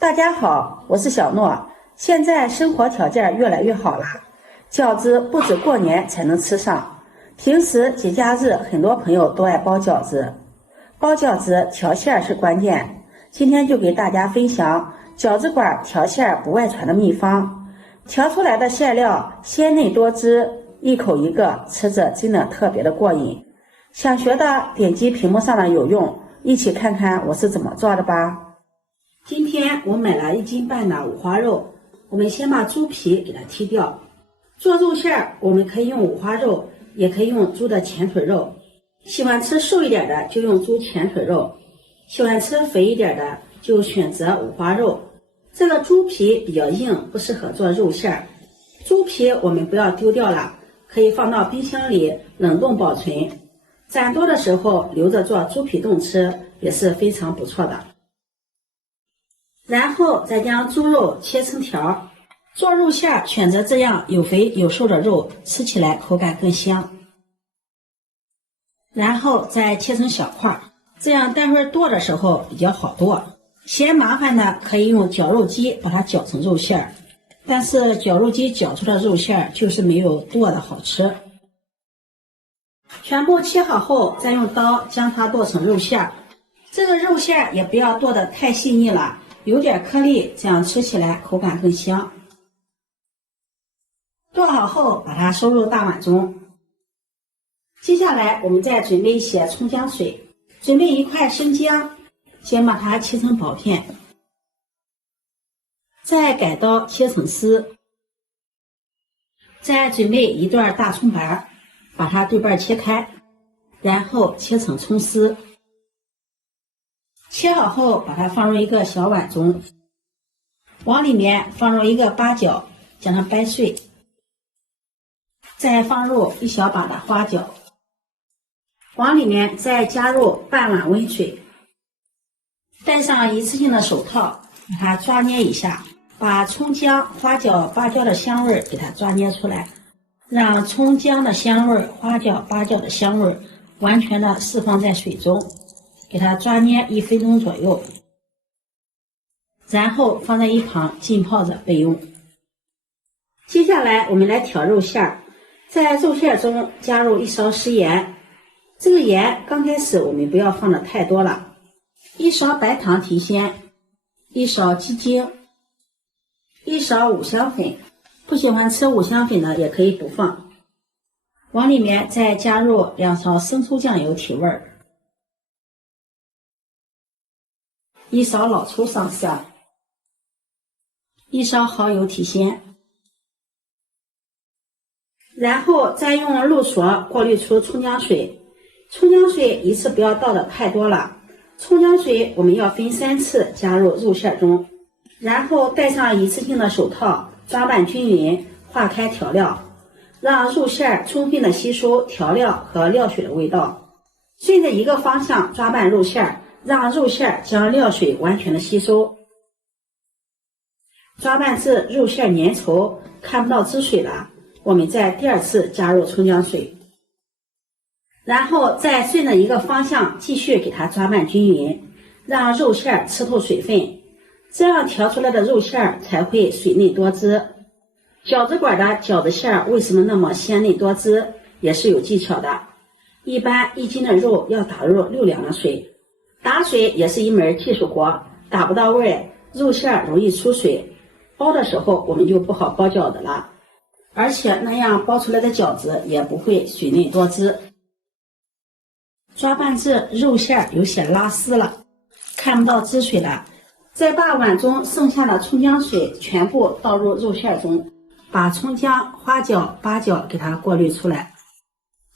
大家好，我是小諾。現在生活條件越來越好了，餃子不止過年才能吃上，平時節假日很多朋友都愛包餃子。包餃子調餡是關鍵，今天就給大家分享餃子館調餡不外傳的秘方。調出來的餡料鮮嫩多汁，一口一個，吃着真的特別的過癮。想學的點擊屏幕上的有用，一起看看我是怎麼做的吧。今天我買了1斤半的五花肉，我們先把豬皮給它剔掉。做肉馅我們可以用五花肉，也可以用豬的前腿肉。喜歡吃瘦一點的就用豬前腿肉，喜歡吃肥一點的就選擇五花肉。這個豬皮比較硬，不適合做肉馅。豬皮我們不要丟掉了，可以放到冰箱裡冷凍保存。攒多的时候留着做豬皮冻吃也是非常不錯的。然后再将豬肉切成条，做肉馅選擇這樣有肥有瘦的肉，吃起來口感更香。然後再切成小塊，這樣待會兒剁的時候比較好剁。嫌麻煩的可以用絞肉機把它絞成肉馅，但是绞肉機绞出的肉馅就是沒有剁的好吃。全部切好後，再用刀將它剁成肉馅。這個肉馅也不要剁得太細膩了，有點顆粒，這樣吃起來口感更香。剁好後把它收入大碗中。接下來我們再準備一些蔥薑水，準備1塊生薑，先把它切成薄片，再改刀切成絲，再準備1段大蔥白，把它对半切開，然後切成蔥絲。切好後把它放入一個小碗中，往裡面放入一個八角，將它掰碎，再放入1小把的花椒，往裡面再加入半碗溫水，戴上一次性的手套，把它抓捏一下，把蔥薑、花椒、八角的香味給它抓捏出來，讓蔥薑的香味、花椒、八角的香味完全的釋放在水中，給它抓捏1分鐘左右，然後放在一旁浸泡着備用。接下來我們來調肉餡，在肉餡中加入1勺食鹽，這個鹽剛開始我們不要放的太多了。1勺白糖提鮮，1勺雞精，1勺五香粉，不喜歡吃五香粉的也可以不放。往裡面再加入2勺生抽醬油提味兒，1勺老抽上色，1勺蚝油提鮮，然後再用漏勺過濾出蔥薑水。蔥薑水一次不要倒的太多了，蔥薑水我們要分3次加入肉馅中，然後戴上一次性的手套，抓拌均匀，化開調料，讓肉馅充分的吸收調料和料水的味道。順着一個方向抓拌肉馅，讓肉馅將料水完全的吸收，抓拌至肉馅粘稠，看不到汁水了，我們再第2次加入蔥薑水，然後再順着一個方向繼續給它抓拌均匀，讓肉馅吃透水分，這樣調出來的肉馅才會水嫩多汁。餃子館的餃子餡為什麼那麼鮮嫩多汁，也是有技巧的。一般1斤的肉要打入6兩的水，打水也是一門技術活，打不到位，肉馅容易出水，包的時候我們就不好包饺子了，而且那樣包出來的饺子也不会水嫩多汁。抓拌至肉馅有些拉絲了，看不到汁水了，再把碗中剩下的蔥薑水全部倒入肉馅中，把蔥薑、花椒、八角給它過濾出來，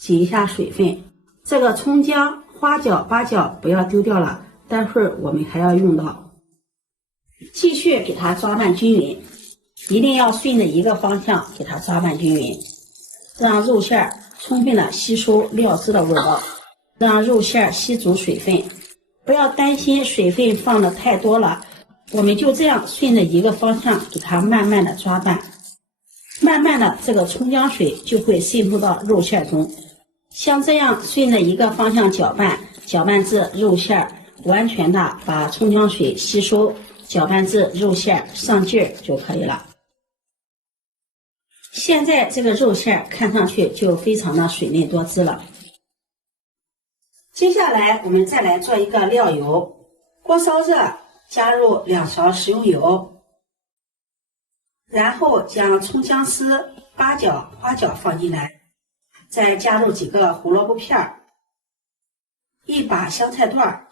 擠一下水分。這個蔥薑、花椒、八角不要丟掉了，待會兒我們還要用到。繼續給它抓拌均匀，一定要順着一個方向給它抓拌均匀，讓肉馅充分的吸收料汁的味道，讓肉馅吸足水分。不要擔心水分放的太多了，我們就這樣順着一個方向給它慢慢的抓拌，慢慢的這個蔥薑水就會滲透到肉馅中。像這樣順着一個方向攪拌，攪拌至肉馅完全的把蔥薑水吸收，攪拌至肉馅上勁兒就可以了。現在這個肉馅看上去就非常的水嫩多汁了。接下來我們再来做一個料油，锅烧熱，加入2勺食用油，然後將葱姜絲、八角、花椒放进來，再加入幾個胡蘿蔔片，1把香菜段，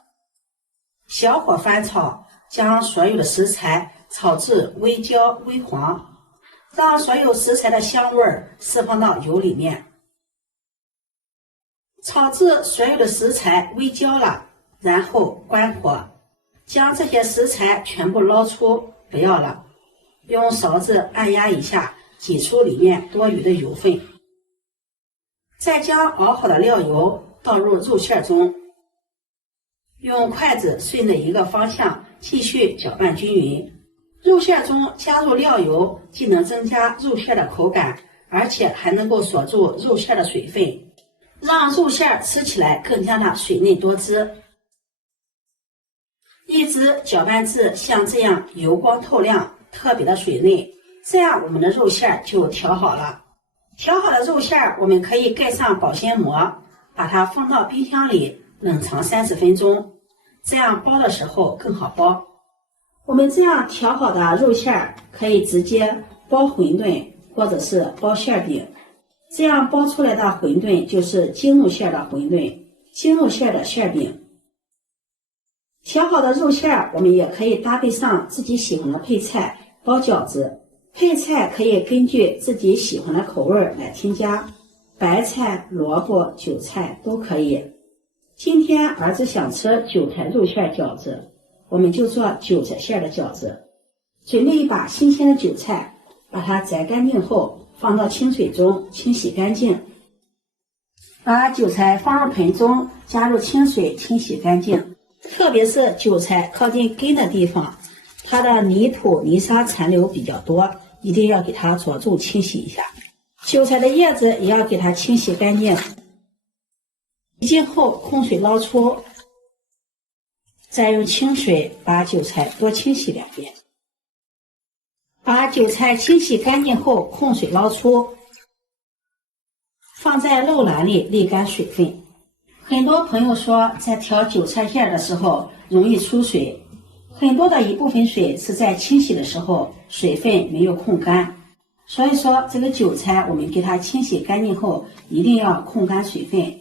小火翻炒，將所有的食材炒至微焦微黃，讓所有食材的香味釋放到油裡面。炒至所有的食材微焦了，然後關火，将這些食材全部撈出，不要了，用勺子按壓一下，擠出裡面多餘的油分。再將熬好的料油倒入肉馅中，用筷子順着一個方向繼續攪拌均勻。肉馅中加入料油，既能增加肉馅的口感，而且還能夠锁住肉馅的水分，讓肉馅吃起來更加的水嫩多汁。一直攪拌至像这樣油光透亮，特別的水嫩，這樣我們的肉馅就調好了。調好的肉馅我們可以蓋上保鮮膜，把它放到冰箱裡冷藏30分鐘，這樣包的時候更好包。我們這樣調好的肉馅可以直接包馄饨或者是包馅饼，這樣包出來的馄饨就是精肉馅的馄饨，精肉馅的馅餅。調好的肉馅我們也可以搭配上自己喜歡的配菜包饺子，配菜可以根据自己喜歡的口味來添加，白菜、蘿蔔、韭菜都可以。今天兒子想吃韭菜肉馅饺子，我們就做韭菜馅的饺子。准備一把新鮮的韭菜，把它摘乾淨後放到清水中清洗乾淨，把韭菜放入盆中，加入清水清洗乾淨。特別是韭菜靠近根的地方，它的泥土泥沙殘留比較多，一定要給它着重清洗一下。韭菜的葉子也要給它清洗乾淨，洗淨後控水撈出，再用清水把韭菜多清洗2遍。把韭菜清洗乾淨後控水撈出，放在漏籃裡瀝乾水分。很多朋友說在調韭菜餡的時候容易出水，很多的一部分水是在清洗的时候水分没有控干，所以说这個韭菜我們給它清洗乾淨後一定要控乾水分。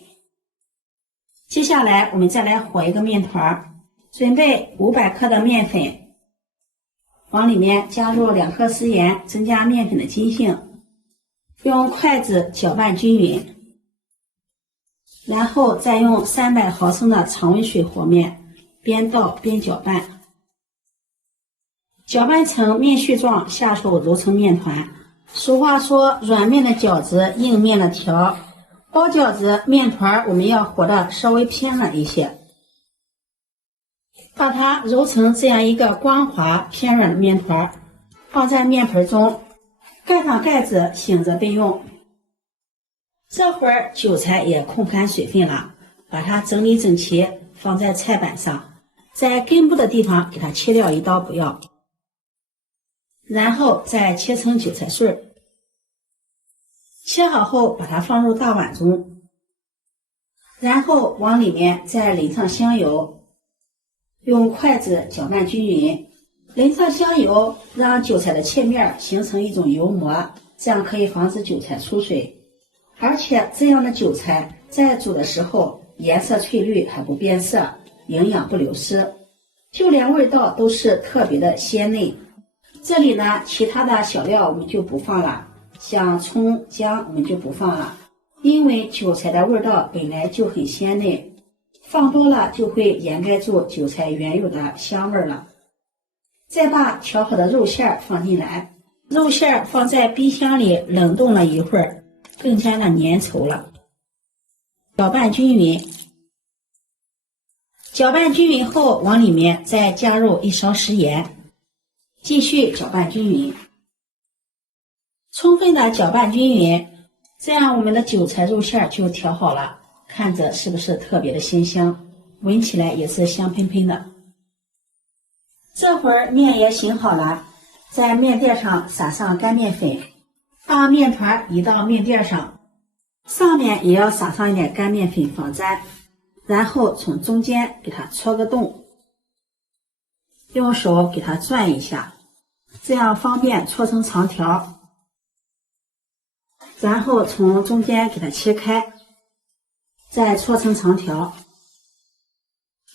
接下來我們再來和一個麵團，準備500克的麵粉，往裡面加入2克食鹽，增加麵粉的筋性，用筷子攪拌均勻，然後再用300毫升的常溫水和麵，邊倒邊攪拌，攪拌成麵絮狀，下手揉成麵團。俗話說軟麵的餃子，硬麵的條，包餃子麵團我們要和的稍微偏軟一些，把它揉成這樣一個光滑偏軟的麵團，放在麵盆中，蓋上蓋子，醒着備用。這會兒韭菜也控乾水分了，把它整理整齊，放在菜板上，在根部的地方給它切掉1刀不要，然後再切成韭菜碎，切好後把它放入大碗中，然後往裡面再淋上香油，用筷子攪拌均勻，淋上香油，讓韭菜的切面形成一種油膜，這樣可以防止韭菜出水。而且這樣的韭菜在煮的時候顏色翠綠還不變色，營養不流失，就連味道都是特別的鮮嫩。這裡呢，其他的小料我們就不放了，像蔥薑我們就不放了，因為韭菜的味道本來就很鮮嫩，放多了就會掩蓋住韭菜原有的香味了。再把調好的肉餡放進來，肉餡放在冰箱裡冷凍了一會兒，更加的粘稠了。攪拌均勻，攪拌均勻後往裡面再加入1勺食鹽，繼續攪拌均勻，充分的攪拌均勻，這樣我們的韭菜肉餡就調好了，看着是不是特別的鮮香，聞起來也是香噴噴的。這會兒面也醒好了，在面墊上撒上乾面粉，把面团移到面垫上，上面也要撒上一点干面粉防粘，然后从中间给它戳个洞，用手给它轉一下，這樣方便搓成長條，然後從中間給它切開，再搓成長條，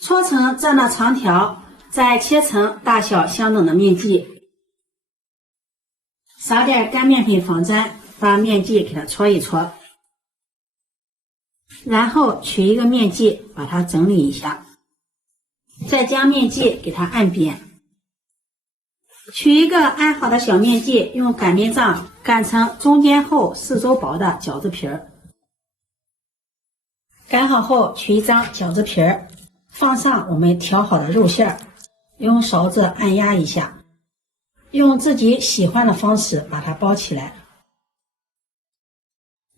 搓成這樣的長條，再切成大小相等的面劑，撒點乾面粉防粘，把面劑給它搓一搓，然後取一個面劑把它整理一下，再將面劑給它按扁，取一個按好的小面劑，用擀面杖擀成中間厚四周薄的餃子皮兒。擀好後，取一張餃子皮兒，放上我們調好的肉餡兒，用勺子按壓一下，用自己喜歡的方式把它包起來。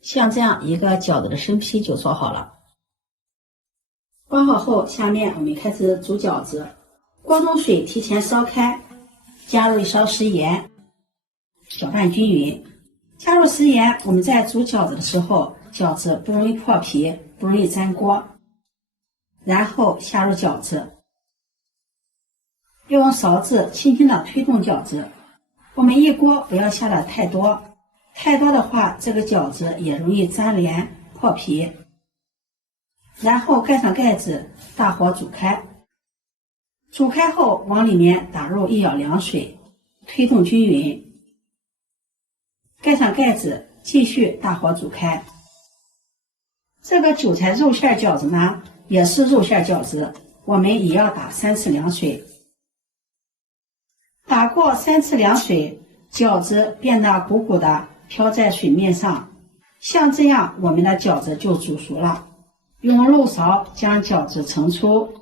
像這樣一個餃子的生坯就做好了。包好後，下面我們開始煮餃子。鍋中水提前燒開，加入一勺食鹽，攪拌均勻。加入食鹽，我們在煮餃子的時候，餃子不容易破皮，不容易粘鍋。然後下入餃子，用勺子輕輕地推動餃子。我們一鍋不要下的太多，太多的話，這個餃子也容易粘連破皮。然後蓋上蓋子，大火煮開。煮開後，往裡面打入1舀涼水，推動均勻。蓋上蓋子，繼續大火煮開。這個韭菜肉餡餃子呢，也是肉餡餃子，我們也要打3次涼水。打過3次涼水，餃子變得鼓鼓的，飄在水面上。像這樣，我們的餃子就煮熟了。用漏勺將餃子盛出，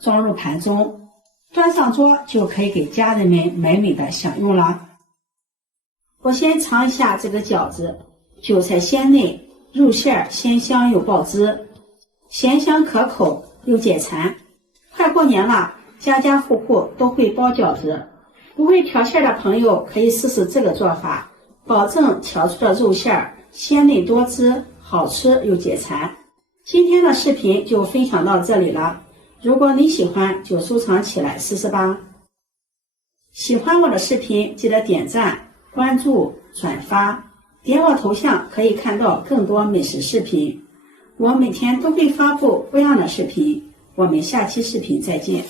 裝入盤中，端上桌就可以給家人們美美的享用了。我先嘗一下這個餃子，韭菜鮮嫩，肉餡鮮香又爆汁，鹹香可口又解饞。快過年了，家家戶戶都會包餃子，不會挑餡的朋友可以試試這個做法，保證挑出的肉餡鮮嫩多汁，好吃又解饞。今天的視頻就分享到這裡了，如果你喜歡就收藏起來試試吧。喜歡我的視頻記得點讚、關注、轉發，點我頭像可以看到更多美食視頻。我每天都會發布不一樣的視頻，我們下期視頻再見。